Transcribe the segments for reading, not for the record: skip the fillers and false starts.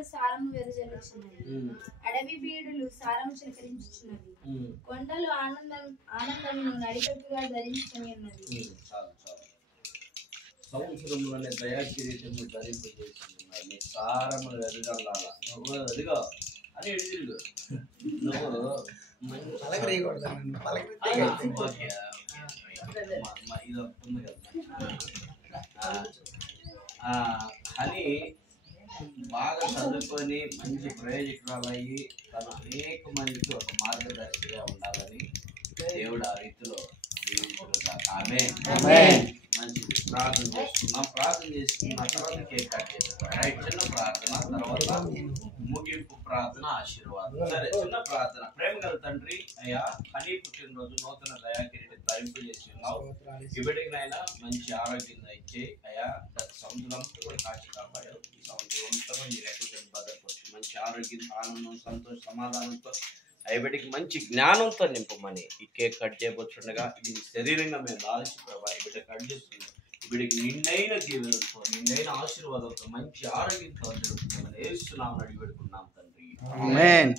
కొండలు సారము వెదజల్లుచున్నవి, అడవి బీడులు సారము చిలకరించుచున్నవి, కొండలు ఆనందమును నడికట్టుగా ధరించుకొని ఉన్నవి. సంవత్సరంలోనే దయా కిరీటము ధరింపజేస్తున్నారు. నీ సారములు ఎదగలాల నువ్వు ఎదుగో అని ఎదుగు నువ్వు అని బాగా చదువుకొని మంచి ప్రయోజకురాలయ్యి తన అనేక మందికి ఒక మార్గదర్శిగా ఉండాలని దేవుడు ఆ రీతిలో మంచి ప్రార్థన చేసుకున్నాం. ప్రార్థన చేసుకున్న తర్వాత కేక్ కట్ చేస్తాం. రైట్, చిన్న ప్రార్థన, తర్వాత ముగింపు ప్రార్థన, ఆశీర్వాదం. సరే, చిన్న ప్రార్థన. ప్రేమ గల తండ్రి, అయ్యా హనీ పుట్టినరోజు నూతన దయాకిరీటం ధరింపు చేసి ఉన్నావు. ఇప్పటికి నాయన మంచి ఆరోగ్యం ఇచ్చే అయ్యా గత సంవత్సరంతో కూడా కాచి కాపాడావు. ఈ సంవత్సరం అంతా మీరు ఎక్కడ భద్రపరచు. మంచి ఆరోగ్యం, ఆనందం, సంతోష సమాధానంతో అయ్యబడికి మంచి జ్ఞానంతో నింపమని ఈ కేక్ కట్ చేయబోతుండగా ఇది శరీరంగా మేము ఆలోచి ప్రభావ ఈ బిడ్డ కట్ చేస్తున్నాం. వీడికి నిండైన జీవనంతో నిండైన ఆశీర్వాదంతో మంచి ఆరోగ్యంతో జరుగుతుందని యేసునామమున అడిగి పెడుకున్నాం తండ్రి. ఆమేన్.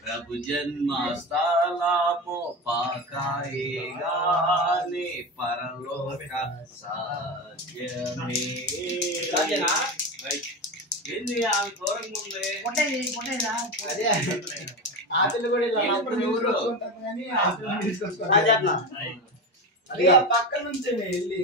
ప్రభు జన్మస్థలము పాకాయేగానే పరలోక సాధ్యమే. ఏంది ఆమె దూరంగా ఉంది పక్క నుంచి వెళ్ళి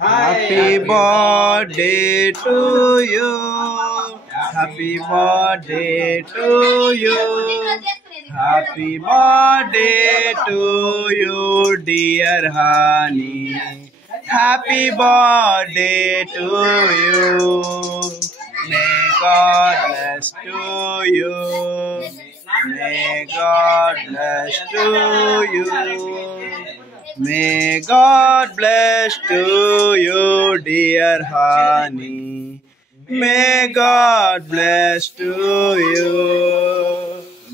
Happy birthday to you. Happy birthday to you. Happy birthday to you, dear honey. Happy birthday to you. May God bless to you. May God bless to you. May God bless to you, dear honey. May God bless to you.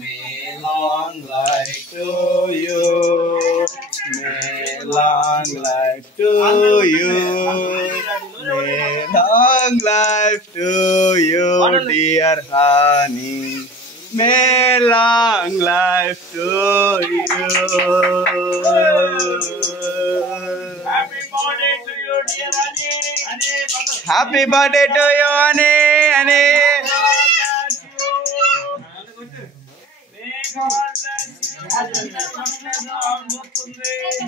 May long life to you. May long life to you. May long life to you, dear honey. May long life to you. Happy birthday to you, dear honey. Happy birthday to you, honey. Honey.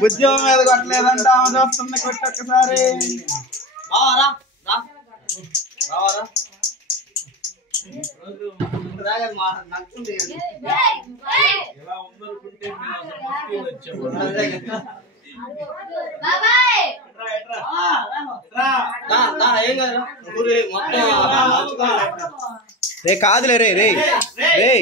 ఉద్యోగం మీద కొట్టలేదంట, ఆమె చూస్తుంది కొట్టి ఒక్కసారి. ఎలా ఉందనుకుంటే వచ్చాము. రే కాదులే రే రే రే